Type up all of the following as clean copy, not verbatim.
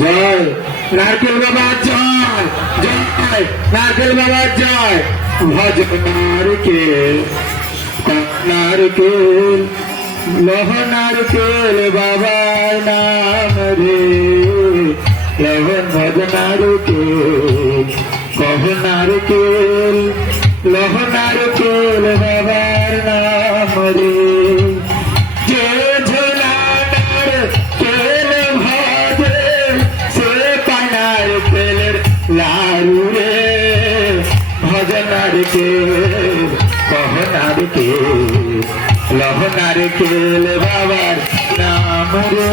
জয় নারকেল বাবা জয় জয় নারকেল বাবা জয় ভজ নারকেল নারকেল লহ নারকেল বাবার নাম রে লহন ভজ নারকেল কহ নারকেল লহ নারকেল বাবার নাম রে যে ঝোলা নারকেল ভাজে সে পানার তেলের লাড়ু রে ভজ নারকেল কহ নারকেল লহ নারকেল বাবার নাম রে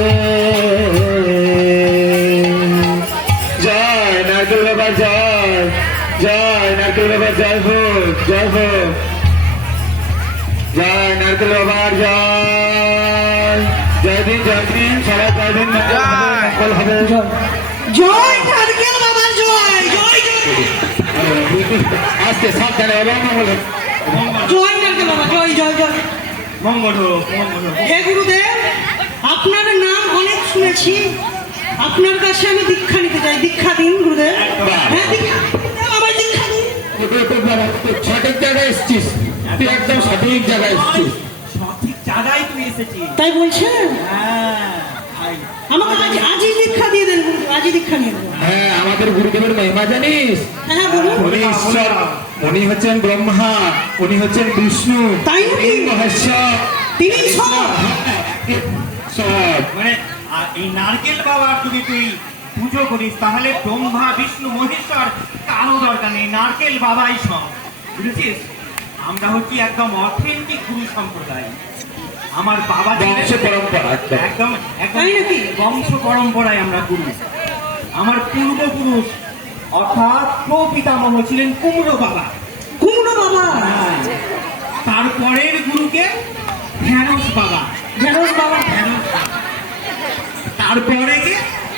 জয় নারকেল বাবা জয় জয় নারকেল বাবা জয় হোক জয় হোক জয় নারকেল বাবার জয় জয় দিন সবাই জয় দিন মঙ্গল হবে জয় নারকেল বাবা জয় জয় জয় আজকে সব জানে বাবা মঙ্গল হবে জয় নারকেল বাবা জয় জয় জয় মঙ্গল হোক মঙ্গল হোক। হে গুরুদেব, আপনার নাম অনেক শুনেছি, আপনার কাছে আমি দীক্ষা নিতে চাই। দীক্ষা দিন গুরুদেব। হ্যাঁ দীক্ষা আমায় দীক্ষা দিন। সঠিক জায়গায় এসছিস তুই একদম সঠিক জায়গায় এসছিস সঠিক জায়গায় তুই এসেছিস। তাই বলছেন? হ্যাঁ ভাই, আমাকে আজই দীক্ষা দিয়ে দেন গুরু, আজই দীক্ষা নিয়ে দেবো। হ্যাঁ আমাদের গুরুদেবের মহিমা জানিস হ্যাঁ বলুন। উনি ঈশ্বর উনি হচ্ছেন ব্রহ্মা উনি হচ্ছেন বিষ্ণু তাই নাকি? উনি মহেশ্বর তিনি সব। সব মানে এই নারকেল বাবার যদি তুই পুজো করিস তাহলে ব্রহ্মা বিষ্ণু মহেশ্বর কারো দরকার নেই, নারকেল বাবাই সব। বুঝেছিস? আমরা হচ্ছি একদম অথেন্টিক গুরু সম্প্রদায়। আমার বাবা বংশ পরম্পরা একদম। একদম একদম তাই নাকি? বংশ পরম্পরায় আমরা গুরু। আমার পূর্বপুরুষ অর্থাৎ প্রপিতামহ ছিলেন কুমড়ো বাবা। কুমড়ো বাবা, তারপরের গুরুকে ঢেঁড়স বাবা। ঢেঁড়স বাবা, ঢেঁড়স বাবা। তারপরে কে?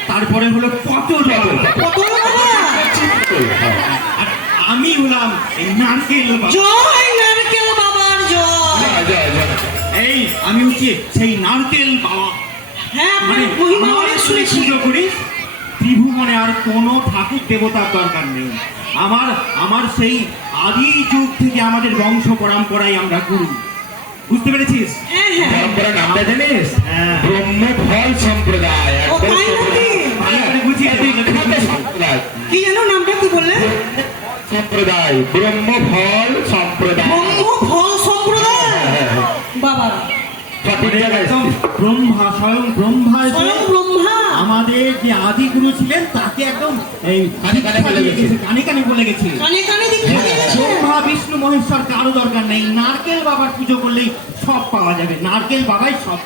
তারপরে হলো পটল বাবা। পটল বাবা। আর আমি হলাম এই নারকেল বাবা। জয় নারকেল বাবার জয়। জয় জয় জয় এই আমি হচ্ছি সেই নারকেল বাবা। হ্যাঁ আপনার মানে মহিমা আমার অনেক যদি শুনেছি। পুজো করিস ত্রিভুবনে আর কোনো ঠাকুর দেবতার দরকার নেই। আমার সেই আদি যুগ থেকে আমাদের বংশ পরম্পরায় আমরা গুরু। বুঝতে পেরেছিস? হ্যাঁ হ্যাঁ। পরম্পরা নামটা জানিস হ্যাঁ। ব্রহ্মফল সম্প্রদায় ও, তাই নাকি? ভালো করে বুঝিয়ে দে, ভালো করে বুঝিয়ে দে। সম্প্রদায় কি যেন নামটা কি বললেন? সম্প্রদায় ব্রহ্মফল সম্প্রদায় ব্রহ্ম ফল সম্প্রদায়। বাবা সঠিক জায়গায় একদম এসছিস। ব্রহ্মা, স্বয়ং ব্রহ্মা এসে স্বয়ং ব্রহ্মা। আমাদের যে আদি গুরু ছিলেন তাকে একদম এই কানে কানে বলে গেছে। কানে কানে বলে গেছে। কানে কানে দীক্ষা দিয়ে গেছে। ব্রহ্মা বিষ্ণু মহেশ্বর কারো দরকার নেই, নারকেল বাবার পুজো করলেই সব পাওয়া যাবে। নারকেল বাবাই সব।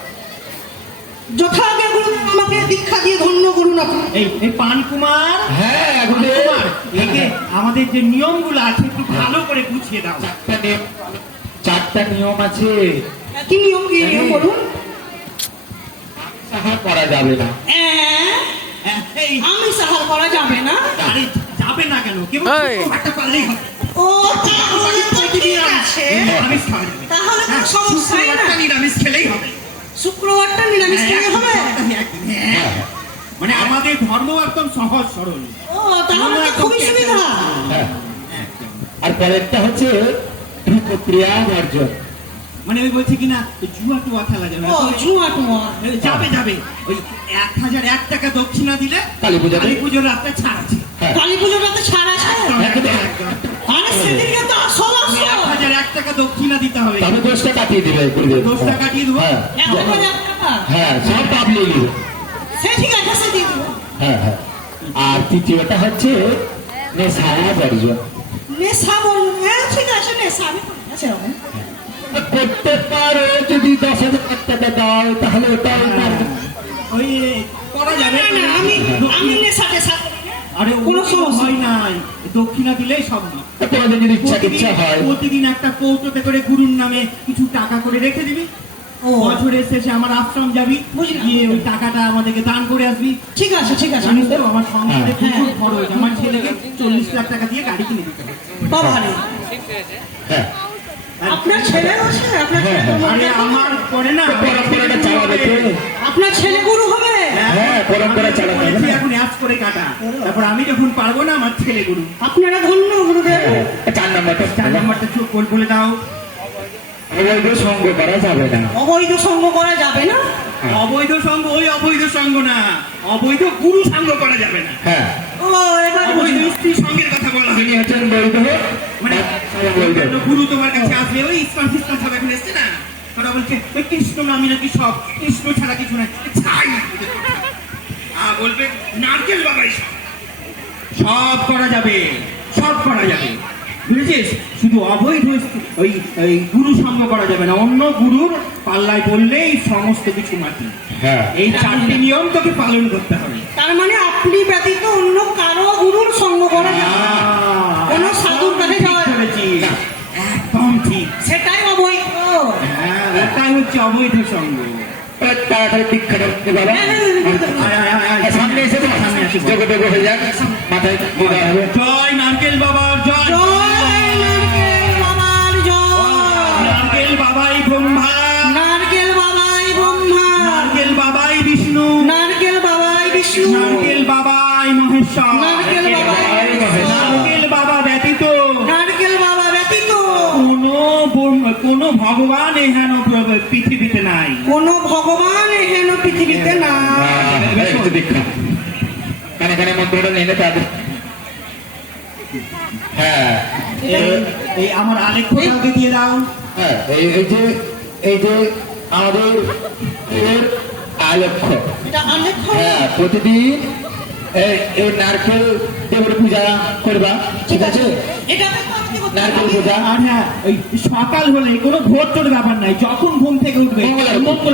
যথাজ্ঞা গুরু আমাকে দীক্ষা দিয়ে ধন্য করুন আপনি। এই পানকুমার, হ্যাঁ গুরুদেব। পানকুমার, একে আমাদের যে নিয়মগুলো আছে একটু ভালো করে বুঝিয়ে দাও। চারটা নিয়ম আছে কি নিয়ম কি নিয়ম বলুন? সাহা করা যাবে না এই আমি সাহার করা যাবে না। আরে যাবে না কেন, কেবল একটা পারলেই হবে। ও তাহলে তো ঠিক আছে। নিরামিষ খাওয়া যাবে। তাহলে কোনো সমস্যাই না। শুক্রবারটা নিরামিষ খেলেই হবে। শুক্রবারটা নিরামিষ খেলে হবে। হ্যাঁ। মানে আমাদের ধর্ম একদম সহজ সরল। ও তাহলে তো খুবই সুবিধা। হ্যাঁ। আর পরেরটা হচ্ছে ত্রিপ্রক্রিয়া বর্জন মানে ওই বলছে কিনা জুয়া টুয়া খেলা যাবে না। ও জুয়া টুয়া। যাবে যাবে ওই 1001 টাকা দক্ষিণা দিলে কালী পূজাতে? কালী পুজোর রাতটা ছাড় আছে। হ্যাঁ। কালী পুজোটা তো ছাড় আছে। একদম, একদম। আরে সেদিনকে তো আসল ওই আসল। 1001 টাকা দক্ষিণা দিতে হবে। তবে দোষটা কাটিয়ে দিবে গুরুদেব। দোষটা কাটিয়ে দেবো। হ্যাঁ 1000 টাকা। হ্যাঁ সব পাবলিয়ে দিবে সে ঠিক আছে, সে দিয়ে দেবো। হ্যাঁ হ্যাঁ আর তৃতীয়টা হচ্ছে নেশা বর্জন নেশা বলুন। হ্যাঁ ঠিক আছে, নেশা আমি করি না সেরকম। করতে পারো যদি 10,000 টাকা দাও তাহলে ওটাও পারবে। ওই করা যাবে। না না, আমি নেশা টেশা করি না। আরে কোনো কোনো সমস্যা হয় নাই, দক্ষিণা দিলেই সব না। তোমাদের যদি ইচ্ছা হয় প্রতিদিন একটা কৌটোতে করে গুরুর নামে কিছু টাকা করে রেখে দিবি। ও বছরের শেষে আমার আশ্রম যাবি, বুঝলাম। গিয়ে ওই টাকাটা আমাদেরকে দান করে আসবি। ঠিক আছে ঠিক আছে। জানিস তো আমার সংসারে হ্যাঁ। খুব খরচ। আমার ছেলেকে 40 লাখ টাকা দিয়ে গাড়ি কিনে দিতে হবে। বাবা রে। হ্যাঁ আপনার ছেলে আছে? আপনার ছেলে হ্যাঁ, গুরু আরে হবে? আমার পরে না পরম্পরাটা চালাবে তো। আপনার ছেলে গুরু হবে? হ্যাঁ, পরম্পরা আমি চালাতে হবে বলেছি না। এখন অ্যাজ করে কাটা, তারপর আমি যখন পারবো না আমার ছেলে গুরু। আপনারা ধন্য গুরুদেব। হ্যাঁ, 4 নম্বরটা 4 নম্বরটা চোখ বলে দাও। অবৈধ সঙ্গ করা যাবে না। অবৈধ সঙ্গ করা যাবে না? অবৈধ সঙ্গ ওই অবৈধ সঙ্গ না, অবৈধ গুরু সঙ্গ করা যাবে না। হ্যাঁ, ও এবার অবৈধ বুঝলাম। স্ত্রী সঙ্গের কথা বলা তিনি হয়নি। হচ্ছেন বৈধ, মানে অবৈধ। অন্য গুরু তোমার কাছে আসবে, ওই ইসলাম ফিসলাম সব এখন এসছে না, ওরা বলছে ওই কৃষ্ণ নামই নাকি সব, কৃষ্ণ ছাড়া কিছু নাই। ছাই ওদের কথা। বলবে নারকেল বাবাই সব, সব করা যাবে, সব করা যাবে, বুঝেছিস? শুধু অবৈধ ওই ওই গুরু সঙ্গ করা যাবে না, অন্য গুরুর পাল্লায় পড়লেই সমস্ত কিছু মাটি। হ্যাঁ, এই 4টি নিয়ম তোকে পালন করতে হবে। তার মানে আপনি ব্যতীত অন্য কারো গুরুর সঙ্গ করা যাবে না। কোনো সাধুর কাছে যাওয়া যাবে না। বলেছিস, একদম ঠিক। সেটাই অবৈধ। হ্যাঁ, ওটাই হচ্ছে অবৈধ সঙ্গ। তাড়াতাড়ি দীক্ষাটা নিতে বাবা। হ্যাঁ, হ্যাঁ, হ্যাঁ, আয়, আয়, আয়, আয়, সামনে এসে তো সামনে আসি। যোগ হয়ে যাক, মাথায় দিতে হবে। জয় নারকেল বাবার জয়। জয় নারকেল বাবার জয়। নারকেল বাবাই ব্রহ্মা, নারকেল বাবাই ব্রহ্মা। নারকেল বাবাই বিষ্ণু, নারকেল বাবাই বিষ্ণু। নারকেল বাবাই মহেশ্বর, নারকেল বাবাই মহেশ্বর। নারকেল বাবা ব্যতীত নারকেল বাবা ব্যতীত কোন ভগবান এহেন পৃথিবীতে নাই। কোনো ভগবান এহেন পৃথিবীতে না। একটু দীক্ষা কানে কানে মন্ত্রটা নিয়ে তাদের। হ্যাঁ, এই আমার আলেখ্যটাকে দিয়ে দাও। হ্যাঁ, এই যে আমাদের এর আলক্ষ্য। এটা অনেক হ্যাঁ, প্রতিদিন এই নারকেল দেবের পূজা করবা, ঠিক আছে? এটা তো আপনি করতে নারকেল পারবেন। পূজা আর হ্যাঁ, ওই সকাল হলে কোনো ভোট টোর ব্যাপার নাই, যখন ঘুম থেকে উঠবে মঙ্গল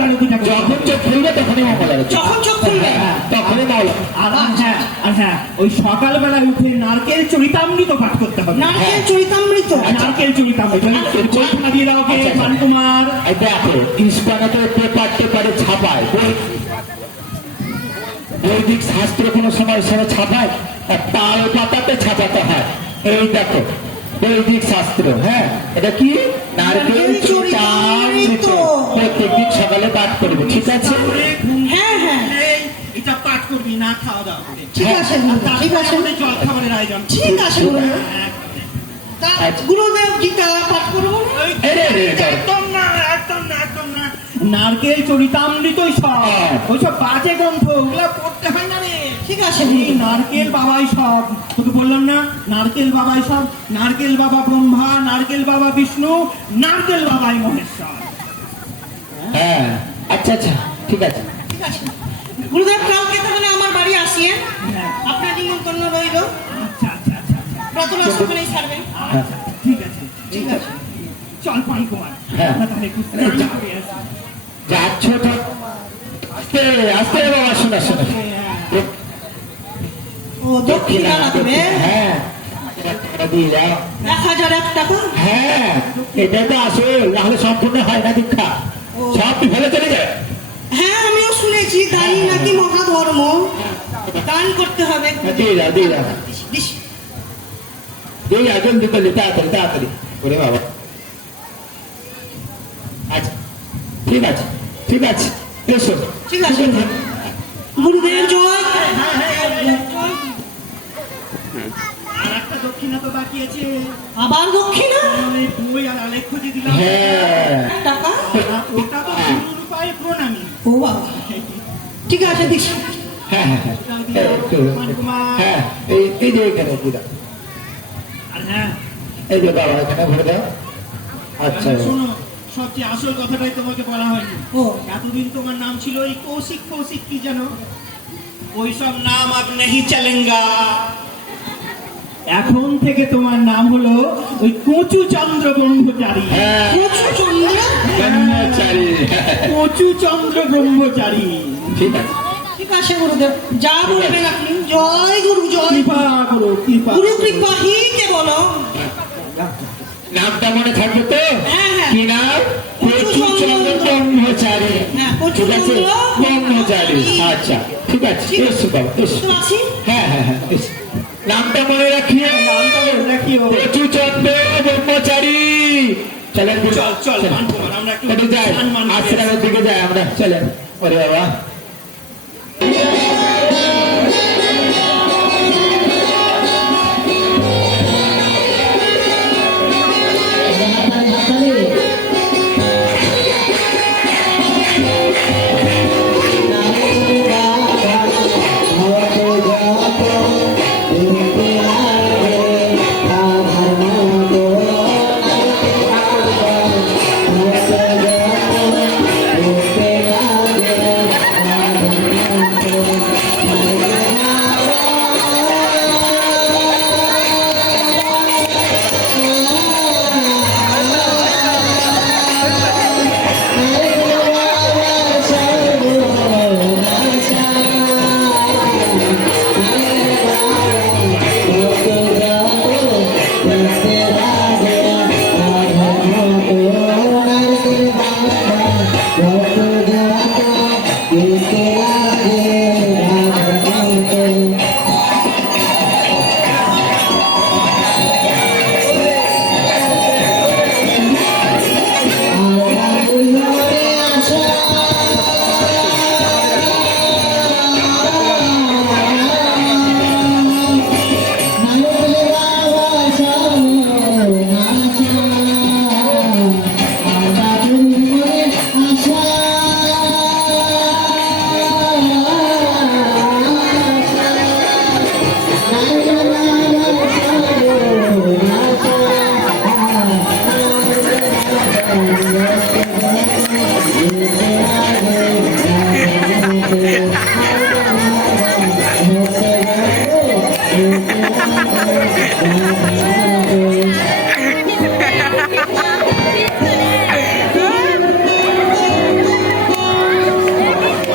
আরতি টা করবে। যখন চোখ খুলবে তখনই মঙ্গল আরতি। যখন চোখ খুলবে। হ্যাঁ, তখনই মঙ্গল। আর হ্যাঁ, ওই সকালবেলায় উঠে নারকেল চরিতামৃত পাঠ করতে হবে। নারকেল চরিতামৃত। নারকেল চরিতামৃত বইখানা দিয়ে দাও কে? আচ্ছা, মানকুমার। এই দেখো, ইস্পানাতে পেপারে ছাপায় বৈদিক শাস্ত্র কোনো সময় সেটা ছাপায়, আর তাল পাতাতে ছাপাতে হয়। এই দেখো বৈদিক শাস্ত্র। হ্যাঁ, এটা কি? নারকেল চরিতামৃত। প্রত্যেকদিন সকালে পাঠ করবে, ঠিক আছে? তারপরে ঘুম হ্যাঁ, হ্যাঁ। এই, এটা পাঠ করবি না খাওয়া দাওয়া করে। ঠিক আছে গুরুদেব, ঠিক আছে। আমাদের জল খাবারের আয়োজন। ঠিক আছে গুরুদেব। হ্যাঁ। তা গুরুদেব গীতা পাঠ করবো না? একদম না, একদম না, একদম না। নারকেল চরিতামৃতই সব, হ্যাঁ। ওইসব বাজে গ্রন্থ ওগুলা পড়তে হয় না রে। ঠিক আছে এই গুরুদেব। নারকেল বাবাই সব, তোকে বললাম না, নারকেল বাবাই সব। নারকেল বাবা ব্রহ্মা, নারকেল বাবা বিষ্ণু, নারকেল বাবাই মহেশ্বর। হ্যাঁ, আচ্ছা আচ্ছা, ঠিক আছে। ঠিক আছে গুরুদেব, কালকে তাহলে আমার বাড়ি আসিয়েন। হ্যাঁ। আপনার নিমন্ত্রণ রইল। আচ্ছা আচ্ছা আচ্ছা আচ্ছা, প্রার্থনা সেখানেই ছাড়বেন। আচ্ছা, ঠিক আছে, ঠিক আছে। চল পানি কুমার, হ্যাঁ। আমরা তাহলে একটু স্নান করে আসি। যাচ্ছ তো আস্তে আস্তে বাবা, শোনা শোনা। ও দক্ষিণা লাগবে। হ্যাঁ, টাকাটা দিয়ে যাও। 1001 টাকা। হ্যাঁ, এটা তো আসল, নাহলে সম্পূর্ণ হয় না দীক্ষা। ও। সব বিফলে চলে যায়। হ্যাঁ, আমিও শুনেছি দান নাকি মহাধর্ম, দান করতে হবে। দিয়ে যাও, দিয়ে যাও, দিস। দিয়ে যাও, জলদি করলে তাড়াতাড়ি তাড়াতাড়ি ওরে বাবা। আচ্ছা, ঠিক আছে, ঠিক আছে, এসো। ঠিক আছে। গুরুদেব জয়। আর একটা দক্ষিণা তো বাকি আছে, আবার দক্ষিণা ওই বই আর আলেখ্য যে দিলাম, হ্যাঁ, টাকা। ওটা তো গুরুর উপায় প্রণামী। ও বাবা, ঠিক আছে দিস। হ্যাঁ, হ্যাঁ, হ্যাঁ, একটু, হ্যাঁ, এই যে এখানে দিয়ে দাও। আর হ্যাঁ, এই যে বাবা, এখানে ভরে দাও। আচ্ছা, শোনো, সবচেয়ে আসল কথাটাই তোমাকে বলা হয়নি। ও এতদিন তোমার নাম ছিল এই কৌশিক, কৌশিক কি জানো? ওই সব নাম আব নেই চলেঙ্গা। এখন থেকে তোমার নাম হলো ওই কচু চন্দ্র ব্রহ্মচারী। হ্যাঁ, প্রচুর চন্দ্র। ব্রহ্মচারী। কচু চন্দ্র ব্রহ্মচারী। ঠিক আছে, ঠিক আছে গুরুদেব, যা বলবেন আপনি। জয় গুরু জয়। কৃপা করো, কৃপা গুরু করো। কৃপা হি কেবল। নামটা মনে থাকবে তো? হ্যাঁ, হ্যাঁ। কি নাম? কচুচন্দ্র ব্রহ্মচারী। হ্যাঁ, ঠিক আছে, কচুচন্দ্র ব্রহ্মচারী। আচ্ছা, ঠিক আছে, ঠিক আছে। এসো বাবা, এসো। তো আসি। হ্যাঁ, হ্যাঁ, হ্যাঁ, এসো। নামটা মনে রাখিও। নামটা মনে রাখিও। কচুচন্দ্র ব্রহ্মচারী। চলেন গুরু, চল, চল, চলেন। মান কুমার, আমরা একটু একটু যাই, সম্মান করে আশ্রমের দিকে যাই আমরা, চলেন। ওরে বাবা,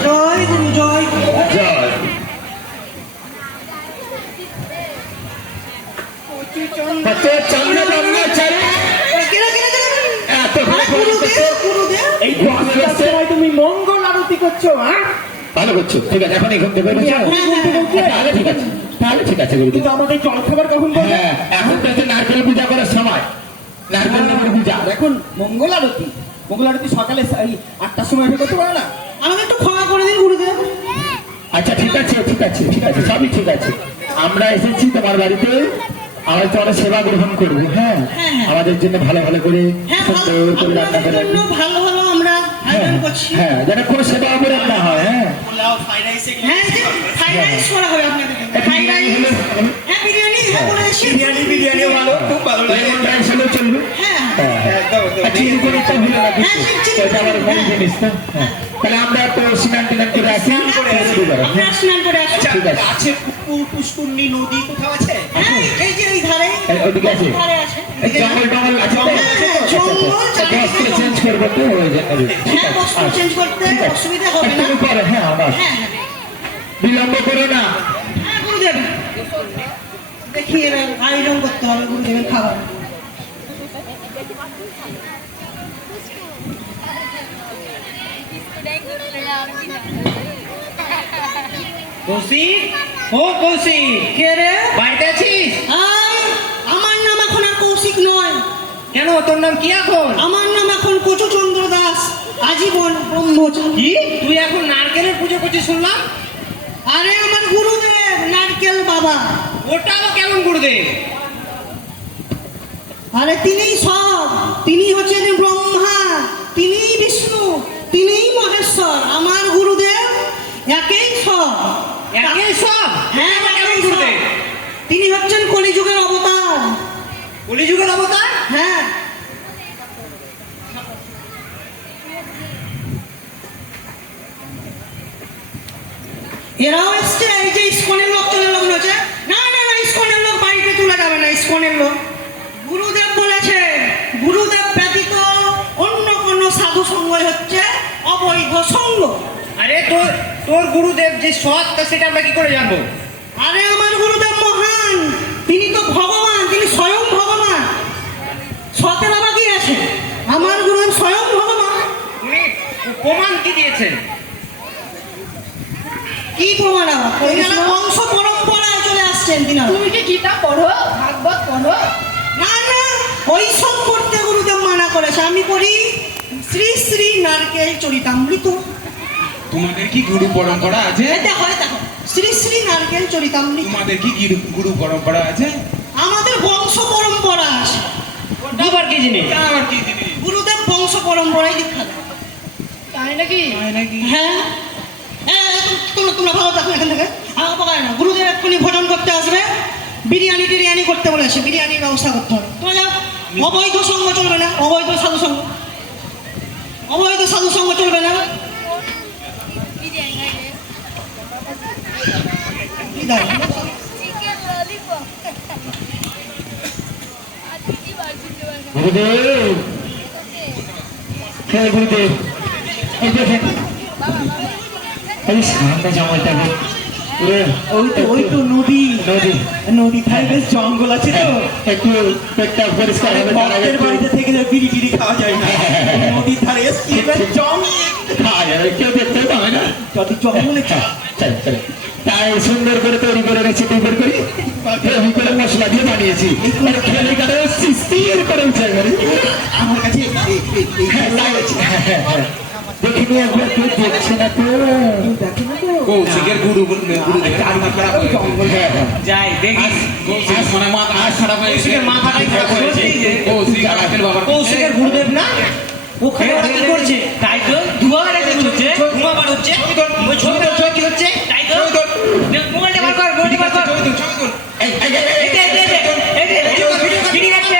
জয় গুরু, জয় গুরু। জয়। কত চন্দ্র ব্রহ্মচারী, কেনা, কেনা, কেনা। এত আরে গুরুদেব, গুরুদেব। এই দশটার সময় তুমি মঙ্গল আরতি করছো, হ্যাঁ? ভালো করছো, ঠিক আছে, এখন এখান থেকে বেরোছো? তাহলে ঠিক আছে, তাহলে ঠিক আছে গুরুদেব। কিন্তু আমাদের জলখাবার কখন করবে? হ্যাঁ, এখন তো হচ্ছে নারকেল পূজা করার সময়, নারকেল নামের পূজা। দেখুন মঙ্গল আরতি, মঙ্গল আরতি সকালে 8টার সময় এসে করতে পারে না? আমাকে একটু ক্ষমা করে দিন গুরুদেব। আচ্ছা ঠিক আছে, ঠিক আছে, ঠিক আছে, সবই ঠিক আছে। আমরা এসেছি তোমার বাড়িতে, আমরা তোমার সেবা গ্রহণ করবো। হ্যাঁ, হ্যাঁ, হ্যাঁ। আমাদের জন্য ভালো ভালো করে হ্যাঁ, সুন্দর করে রান্না করে আপনাদের জন্য ভালো ভালো আমরা হ্যাঁ, আয়োজন করছি। হ্যাঁ, যেন কোনো সেবা অপরাধ না হয়। হ্যাঁ, পোলাও, ফ্রাইড রাইস এগুলো হ্যাঁ, যে ফ্রাইড রাইস করা হবে আপনাদের জন্য। ফ্রাইড রাইস, হ্যাঁ, বিরিয়ানি, হ্যাঁ, বলে এসেছি। বিরিয়ানিও ভালো, খুব ভালো লাগে। লেমন রাইস হলেও চলবে। হ্যাঁ, হ্যাঁ, হ্যাঁ। আর চিনি করে তো ভুলে না দিচ্ছি। হ্যাঁ, চিনি এটা আমার মেন জিনিস না। হ্যাঁ, তাহলে আমরা তো স্নান টান করে আসি, শুরু করো। হ্যাঁ, আপনারা স্নান করে আসুন। আচ্ছা, ঠিক আছে। কাছে পুকুর, পুষ্করণী, নদী কোথাও আছে? হ্যাঁ, এই যে এই ধারে, ওইদিকে আছে? ধারে আছে। এই জঙ্গল টঙ্গল আছে তো? হ্যাঁ, হ্যাঁ, জঙ্গল, আচ্ছা, চারিদিকে বস্ত্র জঙ্গল। চেঞ্জ করবো তো ওই যে, ঠিক হ্যাঁ, আছে, বস্ত্র আচ্ছা, চেঞ্জ করতে ঠিক আছে। অসুবিধা হবে না। একটু পরে, হ্যাঁ, আবার হ্যাঁ, হ্যাঁ, বিলম্ব করো না। হ্যাঁ, গুরুদেব। দেখি এবার আয়োজন করতে হবে গুরুদেবের খাবার। কৌশিক, ও কৌশিক, কে রে? বাড়িতে আছিস? আয়, আমার নাম এখন আর কৌশিক নয়, কেন, তোর নাম কি এখন? আমার নাম এখন কচুচন্দ্র দাস, আজীবন ব্রহ্মচারী। কি, তুই এখন নারকেলের পুজো করছিস শুনলাম? আরে আমার গুরুদেব নারকেল বাবা, ওটা আবার কেমন গুরুদেব? আরে তিনিই সব, তিনি হচ্ছেন ব্রহ্মা, তিনিই বিষ্ণু, তিনিই মহেশ্বর। আমার গুরুদেব একেই সব। একেই সব? হ্যাঁ, কেমন একেই সব। গুরুদেব? তিনি হচ্ছেন কলিযুগের অবতার। কলিযুগের অবতার? হ্যাঁ, এরাও এসছে, এই যে ইস্কনের লোক চলে লোক হচ্ছে। না না না, ইস্কনের লোক বাড়িতে তোলা যাবে না, ইস্কনের লোক। গুরুদেব বলেছে, গুরুদেব ব্যতীত অন্য কোন সাধু সঙ্গই হচ্ছে অবৈধ সঙ্গ। আরে তোর তোর গুরুদেব যে সৎ, তা সেটা আমরা কি করে জানবো? আরে আমার গুরুদেব মহান, তিনি তো ভগবান, তিনি স্বয়ং ভগবান। সতের আবার কি আছে? আমার গুরুদেব স্বয়ং ভগবান। উনি প্রমাণ কি দিয়েছেন? কি প্রমাণ আবার? এখানে বংশ পরম্পরায় চলে আসছেন তিনি। তুমি কি গীতা পড়ো, ভাগবত পড়ো? না না, ওই সব করতে গুরুদেব মানা করেছে। আমি পড়ি শ্রী শ্রী নারকেল চরিতামৃত। তোমাদের কি গুরু পরম্পরা আছে? দেখো শ্রী শ্রী নারকেল চরিতামৃত। তোমাদের কি গুরু পরম্পরা আছে? আমাদের বংশ পরম্পরা আছে। আবার কি জিনিস? আবার কি জিনিস? গুরুদেব বংশ পরম্পরায় দীক্ষা দেয়। তাই নাকি? তাই নাকি? হ্যাঁ তোমরা ভালো থাকো এখান থেকে। আমার পাকায় না, গুরুদেব এক্ষুনি ভোজন করতে আসবে, বিরিয়ানি টিরিয়ানি করতে বলেছে, বিরিয়ানির ব্যবস্থা করতে হবে। তোমরা যাও, অবৈধ সঙ্গ চলবে না, অবৈধ সাধু সঙ্গ, অবৈধ সাধু সঙ্গ চলবে না। কি দাও? গুরুদেব, হ্যাঁ গুরুদেব, এই দেখেন এই সামনে জামাইটাকে ওই তো নদী নদী নদী ধারে বেশ জঙ্গল আছে তো, একটু পেটটা পরিষ্কার হবে, তার আগে ভক্তের একটু বাড়িতে থেকে যে বিড়ি টিড়ি খাওয়া যায় না, নদীর ধারে এসছি এবার জঙ্গল খাওয়া যাবে, কেউ দেখতে পাবে না। যদি জঙ্গলে চল চল, তাই সুন্দর করে তৈরি করে রেসিপি বের করি, হেভি করে মশলা দিয়ে বানিয়েছি, মানে খেলে কাটে স্থির করে উঠে গেল। আমার কাছে হ্যাঁ লাগিয়েছি, হ্যাঁ দেখিনি একবার, কেউ দেখছে না তো। দেখো না তো কৌশিকের গুরুদেবের মাথা খারাপ হয়ে গেছে। যাই দেখি কৌশিক মানে মাথা খারাপ হয়ে গেছে। কৌশিকের মাথাটাই খারাপ হয়েছে। কৌশিক নারকেল বাবার কৌশিকের গুরুদেব না, ওখানে ওরা কি করছে? তাই তো ধোঁয়া বেড়েছে, ধোঁয়া বার হচ্ছে, ওই ছবি তোর ছবি কি হচ্ছে? তাই তো মোবাইলটা বার কর, মোবাইলটা বার কর। এই, এই, এই, এই, এই যে, এই যে, বিড়ি রাখছে।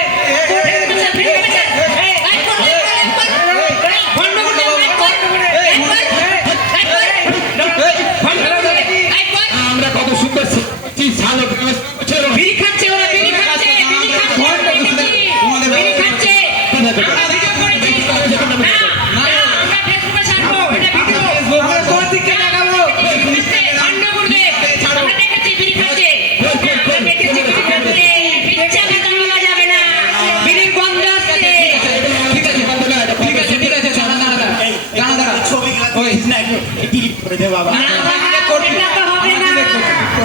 বিড়ি রাখছে। এই, লাইট কর, লাইট কর, লাইট কর। বন্ধ করতে হবে, লাইট কর। লাইট কর, লাইট কর। বন্ধ করতে হবে, লাইট কর। আমরা কত সুন্দর শালক বিড়ি খাচ্ছে ওরা, বিড়ি খাচ্ছে, বিড়ি খাচ্ছে, বিড়ি খাচ্ছে। আমরা ভিডিও করেছি। না, আমরা ফেসবুকে ছাড়বো, এটা ভিডিও। আমরা কোন দিকে লাগাবো? বন্ধ করবে। আমরা দেখেছি বিড়ি খাচ্ছে। আমরা দেখেছি বিড়ি খাচ্ছে। ইচ্ছা কথা বলা যাবে না। বিড়ির গন্ধ আসছে। ঠিক আছে দাঁড়া ওই ডিলিট করে দে বাবা। না, না, এটা করবি। এটা তো হবে না।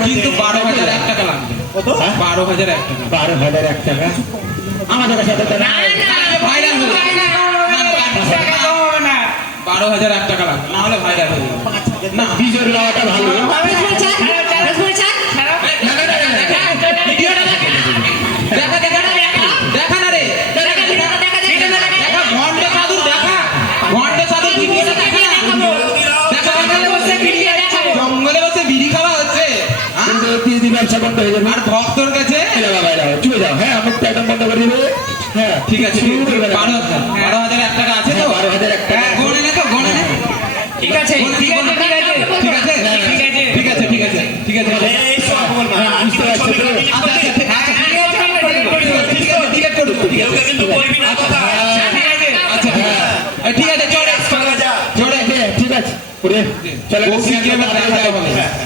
কিন্তু 12,001 টাকা লাগবে। কত? 12,001 টাকা। 12,001 টাকা আমাদের সাথে তো না। না, ভাইরাল হবে। টাকা কম হবে না। 12,001 টাকা লাগবে, না হলে ভাইরাল হয়ে যাবে। না বিজয় লাওয়াটা ভালো। ফেসবুকে ছাড়, ফেসবুকে ছাড়। ভিডিওটা দেখা। দেখা না রে, দেখা ভণ্ড সাধুর দেখা, ভণ্ড সাধুর ভিডিওটা দেখা না। জঙ্গলে বসে বিড়ি খাওয়া হচ্ছে, হ্যাঁ? কিন্তু পিএইচডি ব্যবসা বন্ধ হয়ে যাবে। আর ভক্তর কাছে চলে যাও, হ্যাঁ আমি তো একদম বন্ধ করে দেবো। হ্যাঁ ঠিক আছে, শুরু করবে না। 12,001 টাকা আছে তো? 12,001 টাকা। হ্যাঁ, গনে নে তো, গনে নে। ঠিক আছে, ঠিক আছে, ঠিক আছে, ঠিক আছে, ঠিক আছে, ঠিক আছে, ঠিক আছে। এই সব বল না। হ্যাঁ, বুঝতে পারছি তো। টিকেট করুন, ঠিক আছে। আচ্ছা, হ্যাঁ। ঠিক আছে, চলে চলে। হ্যাঁ, ঠিক আছে ওরে চলো কৌশিককে এবার দেখাতে হবে।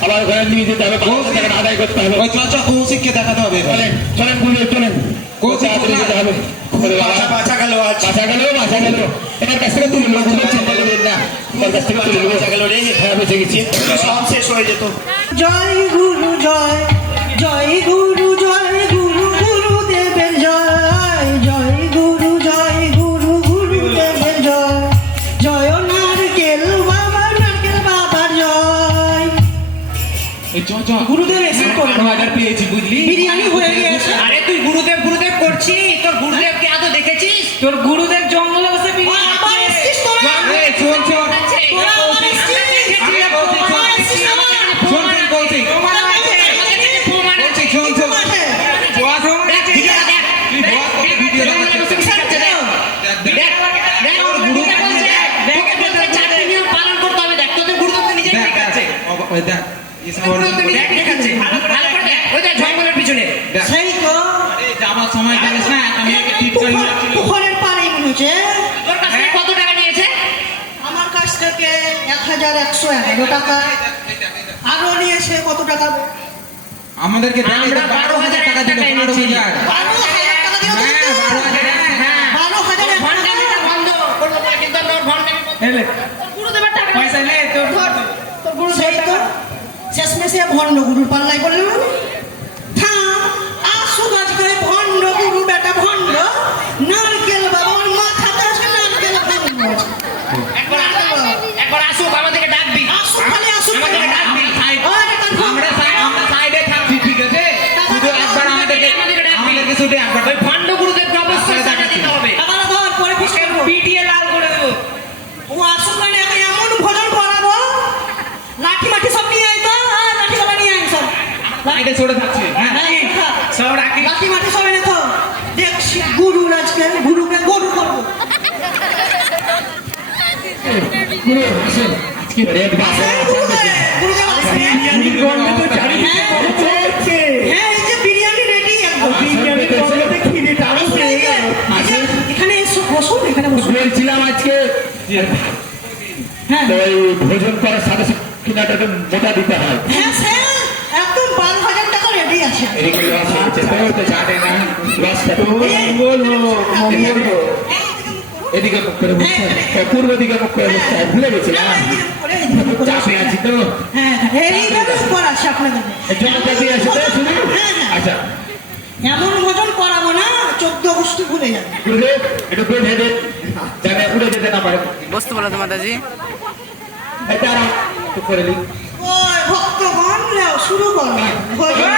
আবার ওখানে নিয়ে যেতে হবে, টাকা আদায় করতে হবে। ওই চল কৌশিককে দেখাতে হবে এবার। চলেন চলেন গুরুদেব চলেন, কৌশিক তাড়াতাড়ি যেতে হবে। ওরে বাবা, বাঁচা গেল আজ। বাঁচা গেল, বাঁচা গেল। এনার কাছ থেকে তুলে নেবো, কোনো চিন্তা করবেন না। এনার কাছ থেকে তুলে নেবো। হ্যাঁ বেঁচে গেছি। সব শেষ হয়ে যেত। জয় গুরু জয়, জয় গুরু জয়, গুরু গুরুদেবের জয়, জয় গুরু জয়, গুরু গুরুদেবের জয়, জয় নারকেল বাবার, নারকেল বাবার জয়। এই চল গুরুদেব এসে করে 12,000 পেয়েছি, বুঝলি? বিরিয়ানি হয়ে গিয়েছে। আরে তুই গুরুদেব গুরুদেব করছিস, তোর গুরুদেবকে আদৌ দেখেছিস? তোর গুরুদেব জঙ্গলে বসে বিড়ি আবার খাচ্ছে। এসছিস তোরা? এই শোন শোন তোরা আবার এসছিস? আবার এসছিস আবার? শোন শোন কৌশিক, প্রমাণ আছে, আমাদের কাছে প্রমাণ আছে। কৌশিক শোন শোন। আছে? বস, দেখ, ভিডিওটা দেখ। তুই বস, তোকে ভিডিও জঙ্গলে বসে বিড়ি খাচ্ছে, দেখ। দেখ। দেখ, দেখ, ওর গুরুদেব বলছে, তোকে বলছে চারটি নিয়ম পালন করতে হবে। দেখ, তোদের গুরুদেব তো নিজেই ঠিক আছে। ওই দেখ, এসব ওর গুরুদেব তো নিজেই ঠিক আছে। ভালো করে দেখ, ওই দেখ জঙ্গলের পিছনে। দেখ। সেই তো আরে যাবার সময় জানিস না, আমি একটা টিপ করে নিয়েছিল। পুকুরের পাড়ে মনে হচ্ছে। তোর কাছ থেকে কত টাকা নিয়েছে? আমার কাছ থেকে 1,111 টাকা, আরো নিয়েছে কত টাকা? আমাদেরকে দেখ, আমরা 12,000 টাকা দিল, 12,000। 12,000 টাকা দিল হ্যাঁ, তো? 12,000, হ্যাঁ। 12,000 টাকা। ভণ্ডামিটা বন্ধ করবো বলে কিন্তু আমরা ওর ভণ্ডামি বন্ধ করবো। তোর গুরুদেবের টাকা পয়সা নেই তোর। তোর গুরুদেবের সেই তো টাকা। শেষমেশে ভণ্ড গুরুর পাল্লায় পড়ে গেল। আসুন আজকে ভণ্ড গুরু বেটা ভণ্ড, নারকেল বাবার মাথাতে আসবে এটা ছোট থাকছে হ্যাঁ সব রাখি লাঠি মাটি সব এনে তো দেখছি গুরুর আজকে গুরুকে গরু করবো গুরু আসেন আজকে রেড আসেন গুরুদেব, গুরুদেব আসেন। হ্যাঁ, এই যে বিরিয়ানি ready একদম। এখানে এসো, বসুন, এখানে বসুন। বলছিলাম আজকে হ্যাঁ, ওই ভোজন করার সাথে সাথে কিনাটাকে মোটা দিতে হয় হ্যাঁ, স্যার, একদম 12,000 টাকা ready আছে। এদিকে রস আছে, তাও তো জানে না রসটা তো এদিকে মুখ করে বসতে হয়, পূর্ব দিকে মুখ করে বসতে হয়, ভুলে গেছি না চাপে আছি তো হ্যাঁ, এইভাবে উপর আছে আপনাদের। এর জন্য চাপে আছি তো শুনি আচ্ছা এমন ভোজন করাবো না 14 গোষ্ঠী ভুলে যাবে। গুরুদেব একটু বেঁধে দেন যাতে উড়ে যেতে না পারে বস্তু বলো তো মাতাজি এটা একটু করে দিন ওই ভক্তগণ নাও, শুরু করো ভোজন।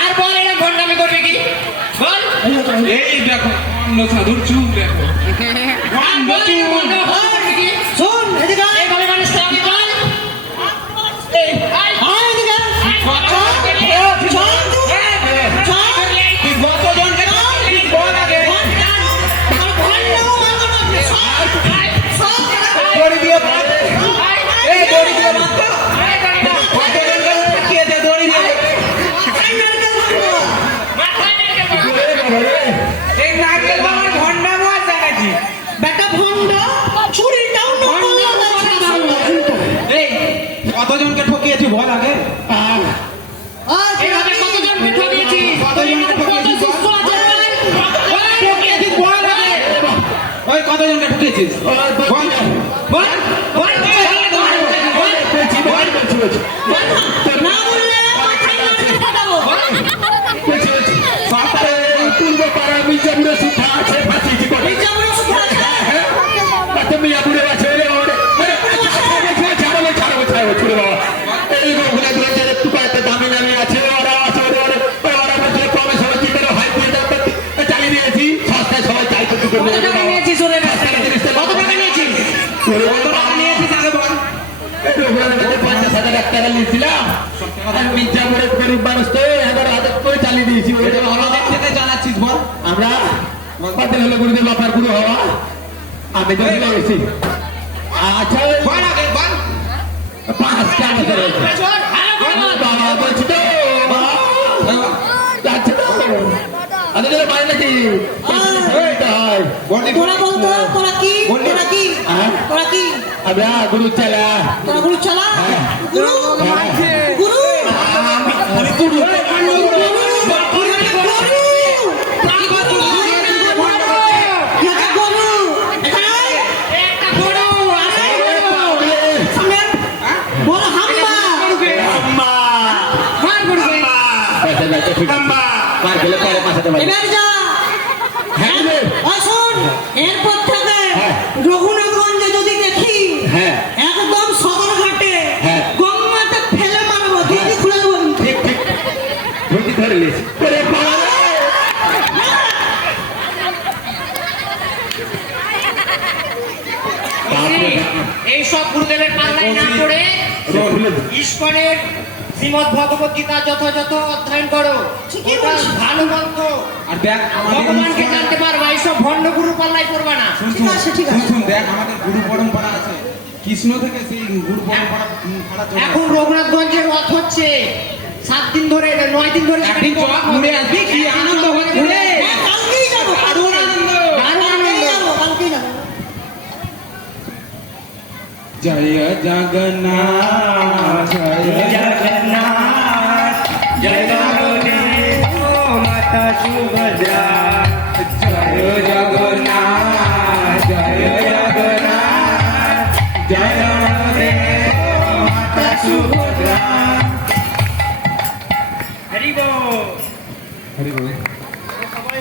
আর বল এটা ভণ্ডামি করবে কি বল এই দেখো অন্য সাধুর চুল দেখো আর বল এটা ভণ্ডামি করবে কি শোন, এদিকে আয়। এইভাবে মানুষ তাকে বল এই আয় আয় এদিকে আয়। চল, চল, চল। তুই কতজনকে তুই বল আগে আর ভণ্ডামো মারবো না, সব, সব। দড়ি দিয়ে বাঁধ এই দড়ি দিয়ে বাঁধ তো কতজনকে ঠকিয়েছে দড়ি দিয়ে আয় নারকেল ভাঙবো। মাথায় নেড়ে বল এই নারকেল বাবার ভণ্ডামো আর দেখাচ্ছি বেটা ভণ্ড, চুরিটাও নকল লাগাচ্ছে ভালো। এই কতজনকে ঠকিয়েছি বল আগে এইভাবে কতজন পিঠা দিয়েছিস কতজনকে ঠকিয়েছিস বল ওই কতজনকে ঠকিয়েছিস বল বল বল না বললে মাথায় নারকেল ফাটাবো। পূর্ব পাড়া মির্জাপুরে সুখা আছে ফাঁসিছি করে মির্জাপুরে সুখে আছে? তাতে মিয়াপুরে আছে রে ওরে ছাড়বো ছাড়বো ছাড়বো ছুড়ে বাবা এই রঘুনাথ রয়েছে টুকাতে দামি নামি আছে ওরা আছে ওরা ওরা বলছে কমে সবাই কি করে হয় তুই চালিয়ে দিয়েছি সস্তায় সবাই চাই তো কত টাকা নিয়েছিস ওরে কাছ থেকে? কত টাকা নিয়েছিস কত টাকা নিয়েছিস আগে বল টাকা নিয়েছিলাম আর মির্জাপুরের গরিব মানুষ তো 11,000 করে চালিয়ে দিয়েছি ওইটা ভালো আমাদের থেকে জানাচ্ছিস বল আমরা কত হলো গুরুদেব বাপার গুরু হওয়া আমি তো ভুলে গেছি আচ্ছা ওই বল আগে বল 5টা বছর হয়েছে বাবা বলছি তো যাচ্ছে তো আমাদের বাড়ি নাকি বল তোরা বলতো, তোরা কি? তোরা কি? হ্যাঁ? তোরা কি? আমরা গুরু চালা তোরা গুরু চালা? হ্যাঁ। গুরু? হ্যাঁ। গুরু? গুরু কি আছে গরু? এখানে আয়। একটা গরু আরে সামনে আয়। বল হাম্বা। মার গরুকে মার গেলে পরে পাশাতে পারি এবার যা। হ্যাঁ গুরুদেব। ওই শোন, এরপর থেকে হ্যাঁ। রঘুনাথগঞ্জে যদি দেখি হ্যাঁ একদম সদরঘাটে হ্যাঁ। গঙ্গাতে ফেলে মারবো, দিদি খুলে দেবো আমি। ঠিক ঠিক ধুতি ধরে নিয়েছি ওরে বাবা রে। এই সব গুরুদেবের পাল্লায় না পড়ে ইস্কনের শ্রীমদ ভগবত গীতা যথাযথ অধ্যয়ন করো ঠিকই ওটা বলছিস। ভালো গ্রন্থ আর দেখ আমাদের ভগবানকে জানতে পারবা এইসব ভণ্ড গুরু পাল্লায় পড়বা না ঠিক আছে, ঠিক আছে। শুন দেখ আমাদের গুরু পরম্পরা আছে কৃষ্ণ থেকে সেই গুরু পরম্পরা ছাড়া চলে এখন রঘুনাথগঞ্জের রথ হচ্ছে 7 দিন ধরে 9 দিন ধরে একদিন চল ঘুরে আসবি কি আনন্দ হবে ঘুরে হ্যাঁ, কালকেই যাবো, দারুণ আনন্দ কালকেই যাবো, কালকেই যাবো। জয় জগন্নাথ জয় জগন্নাথ জয় মাতা সুভদ্রা জয় জগন্নাথ জয় জগন্নাথ জয় মাতা সুভদ্রা হরি বল হরি বল সবাই